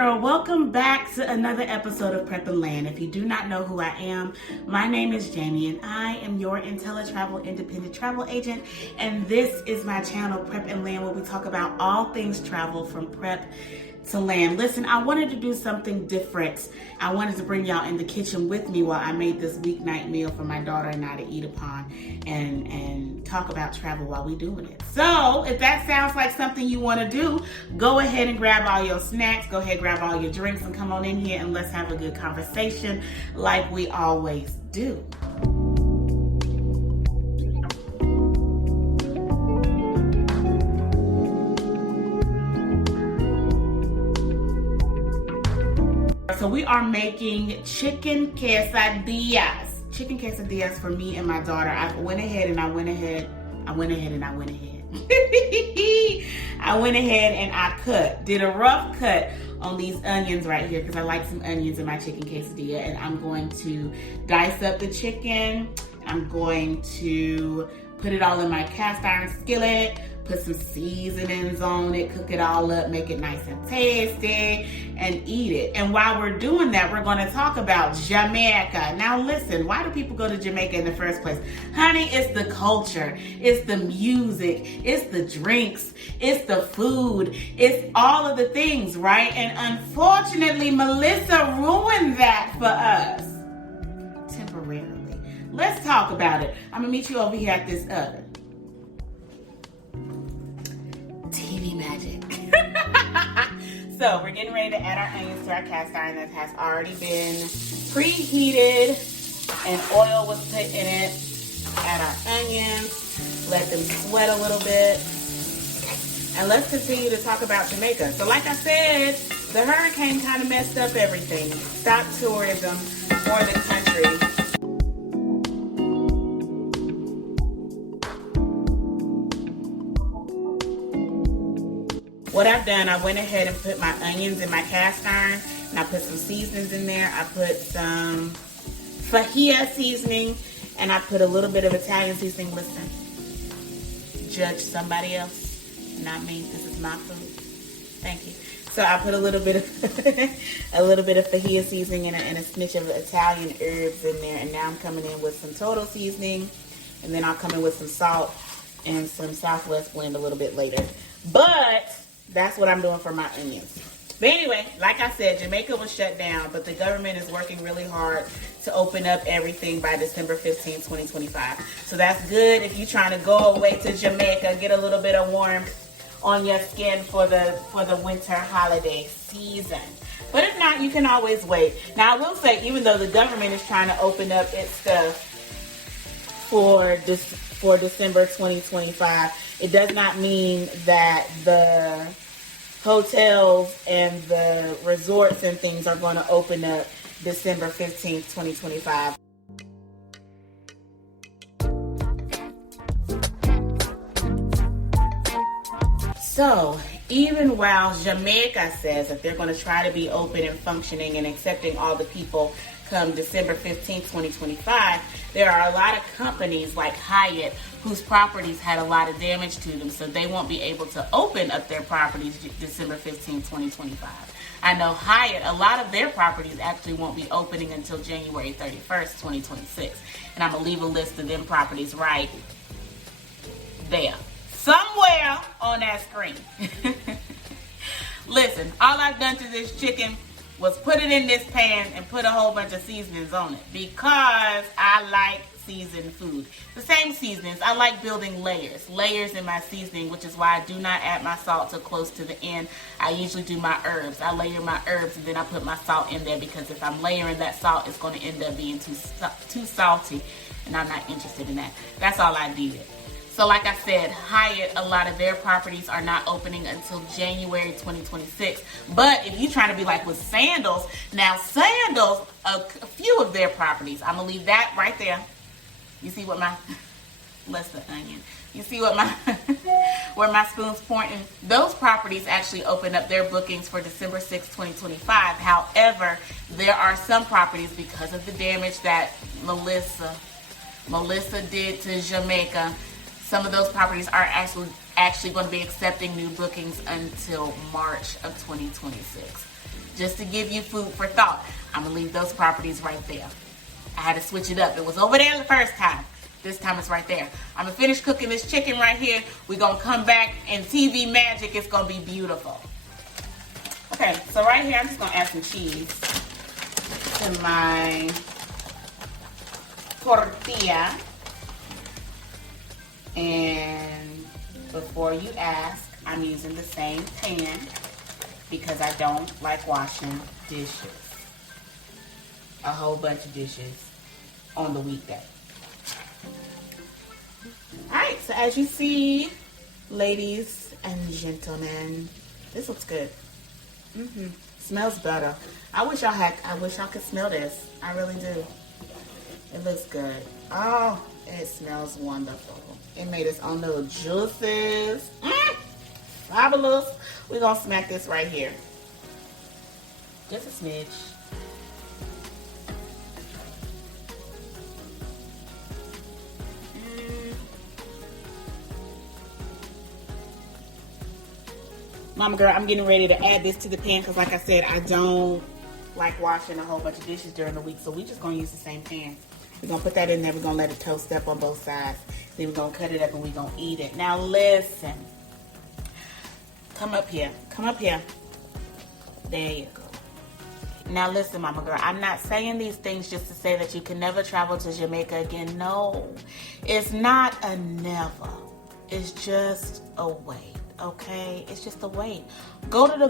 world, welcome back to another episode of Prep and Land. If you do not know who I am, my name is Jamie and I am your IntelliTravel independent travel agent, and this is my channel Prep and Land, where we talk about all things travel from prep to land. Listen, I wanted to do something different. I wanted to bring y'all in the kitchen with me while I made this weeknight meal for my daughter and I to eat upon and talk about travel while we doing it. So if that sounds like something you want to do, go ahead and grab all your snacks, go ahead, grab all your drinks and come on in here and let's have a good conversation like we always do. So we are making chicken quesadillas. Chicken quesadillas for me and my daughter. I went ahead and I did a rough cut on these onions right here because I like some onions in my chicken quesadilla. And I'm going to dice up the chicken. I'm going to put it all in my cast iron skillet, put some seasonings on it, cook it all up, make it nice and tasty, and eat it. And while we're doing that, we're gonna talk about Jamaica. Now listen, why do people go to Jamaica in the first place? Honey, it's the culture, it's the music, it's the drinks, it's the food, it's all of the things, right? And unfortunately, Melissa ruined that for us, temporarily. Let's talk about it. I'm gonna meet you over here at this oven. TV magic. So we're getting ready to add our onions to our cast iron that has already been preheated and oil was put in it. Add our onions, let them sweat a little bit. And let's continue to talk about Jamaica. So like I said, the hurricane kind of messed up everything. Stopped tourism for the country. What I've done, I went ahead and put my onions in my cast iron, and I put some seasonings in there. I put some fajita seasoning, and I put a little bit of Italian seasoning. Listen, judge somebody else, not me. This is my food. Thank you. So I put a little bit of fajita seasoning and a smidge of Italian herbs in there, and now I'm coming in with some total seasoning, and then I'll come in with some salt and some Southwest blend a little bit later. But that's what I'm doing for my onions. But anyway, like I said, Jamaica was shut down, but the government is working really hard to open up everything by December 15, 2025. So that's good if you're trying to go away to Jamaica, get a little bit of warmth on your skin for the winter holiday season. But if not, you can always wait. Now I will say, even though the government is trying to open up its stuff for December 2025, it does not mean that the hotels and the resorts and things are going to open up December 15th, 2025. So, even while Jamaica says that they're going to try to be open and functioning and accepting all the people come December 15th, 2025, there are a lot of companies like Hyatt whose properties had a lot of damage to them, so they won't be able to open up their properties December 15th, 2025. I know Hyatt, a lot of their properties actually won't be opening until January 31st, 2026. And I'm going to leave a list of them properties right there, somewhere on that screen. Listen, all I've done to this chicken was put it in this pan and put a whole bunch of seasonings on it because I like seasoned food. The same seasonings. I like building layers in my seasoning, which is why I do not add my salt till close to the end. I usually do my herbs. I layer my herbs and then I put my salt in there because if I'm layering that salt, it's going to end up being too salty, and I'm not interested in that. That's all I did. So like I said, Hyatt, a lot of their properties are not opening until January 2026. But if you're trying to be like with Sandals, now Sandals, a few of their properties, I'm going to leave that right there. You see what my, bless the onion. You see what my, where my spoon's pointing? Those properties actually open up their bookings for December 6, 2025. However, there are some properties, because of the damage that Melissa did to Jamaica, some of those properties are actually going to be accepting new bookings until March of 2026. Just to give you food for thought, I'm going to leave those properties right there. I had to switch it up. It was over there the first time. This time it's right there. I'm going to finish cooking this chicken right here. We're going to come back and TV magic. It's going to be beautiful. Okay, so right here, I'm just going to add some cheese to my tortilla. And before you ask, I'm using the same pan because I don't like washing dishes. A whole bunch of dishes on the weekday. Alright, so as you see, ladies and gentlemen, this looks good. Smells better. I wish y'all could smell this. I really do. It looks good. Oh, it smells wonderful. It made its own little juices. Fabulous. We're gonna smack this right here. Just a smidge. Mama girl, I'm getting ready to add this to the pan because like I said, I don't like washing a whole bunch of dishes during the week. So we're just going to use the same pan. We're going to put that in there. We're going to let it toast up on both sides. Then we're going to cut it up and we're going to eat it. Now listen. Come up here. Come up here. There you go. Now listen, mama girl, I'm not saying these things just to say that you can never travel to Jamaica again. No, it's not a never. It's just a wait. Okay, it's just a wait. Go to the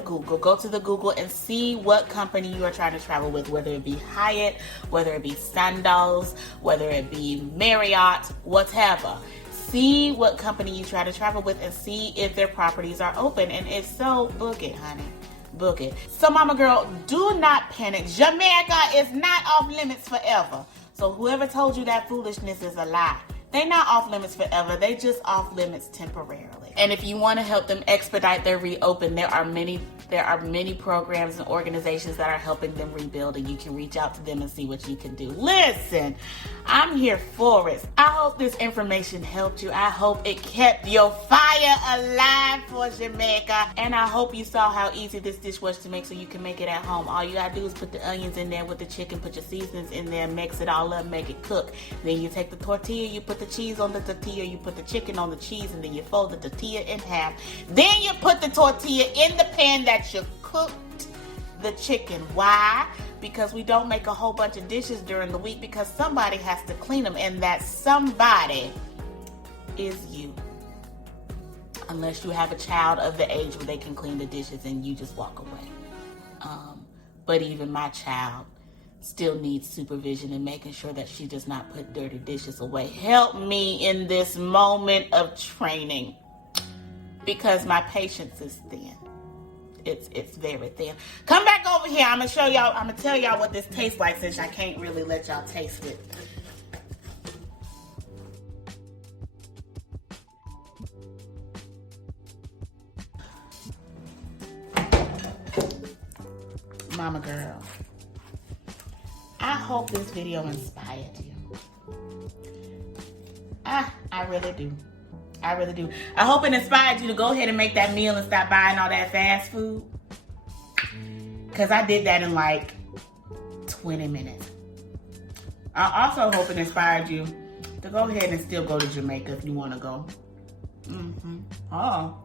Google and see what company you are trying to travel with, whether it be Hyatt, whether it be Sandals, whether it be Marriott, whatever. See what company you try to travel with and see if their properties are open. And if so, book it, honey. Book it. So, mama girl, do not panic. Jamaica is not off limits forever. So whoever told you that foolishness is a lie. They're not off limits forever. They just off limits temporarily. And if you want to help them expedite their reopen, there are many programs and organizations that are helping them rebuild, and you can reach out to them and see what you can do. Listen, I'm here for it. I hope this information helped you. I hope it kept your fire alive for Jamaica. And I hope you saw how easy this dish was to make so you can make it at home. All you gotta do is put the onions in there with the chicken, put your seasonings in there, mix it all up, make it cook. Then you take the tortilla, you put the cheese on the tortilla, you put the chicken on the cheese, and then you fold the tortilla in half. Then you put the tortilla in the pan that you cooked the chicken. Why? Because we don't make a whole bunch of dishes during the week because somebody has to clean them, and that somebody is you. Unless you have a child of the age where they can clean the dishes and you just walk away. But even my child still needs supervision and making sure that she does not put dirty dishes away. Help me in this moment of training because my patience is thin. It's very thin. Come back over here. I'm gonna tell y'all what this tastes like since I can't really let y'all taste it. Mama girl, I hope this video inspired you. I really do. I really do. I hope it inspired you to go ahead and make that meal and stop buying all that fast food. Because I did that in like 20 minutes. I also hope it inspired you to go ahead and still go to Jamaica if you want to go. Oh.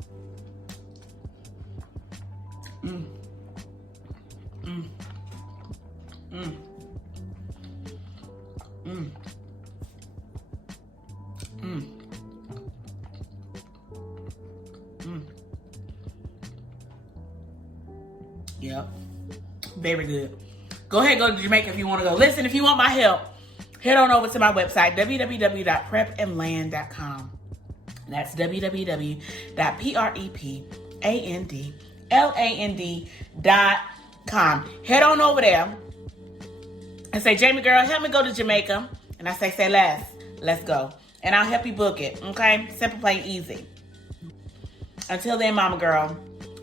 Yep. Very good. Go ahead, go to Jamaica if you want to go. Listen, if you want my help, head on over to my website, www.prepandland.com. That's www.prepandland.com. Head on over there and say, Jamie girl, help me go to Jamaica. And I say let's go. And I'll help you book it, okay? Simple, plain, easy. Until then, mama girl,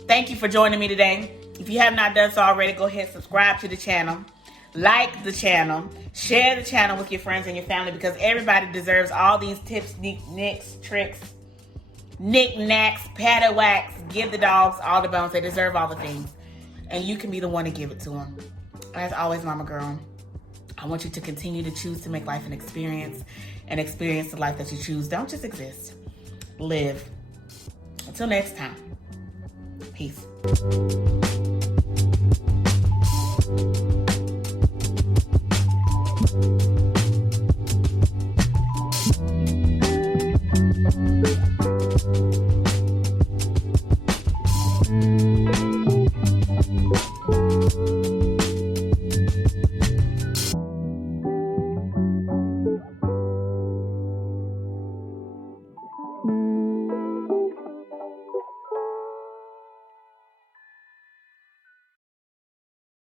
thank you for joining me today. If you have not done so already, go ahead and subscribe to the channel, like the channel, share the channel with your friends and your family because everybody deserves all these tips, nicks, tricks, knickknacks, paddywhacks. Give the dogs all the bones. They deserve all the things. And you can be the one to give it to them. As always, Mama Girl, I want you to continue to choose to make life an experience and experience the life that you choose. Don't just exist. Live. Until next time. Peace.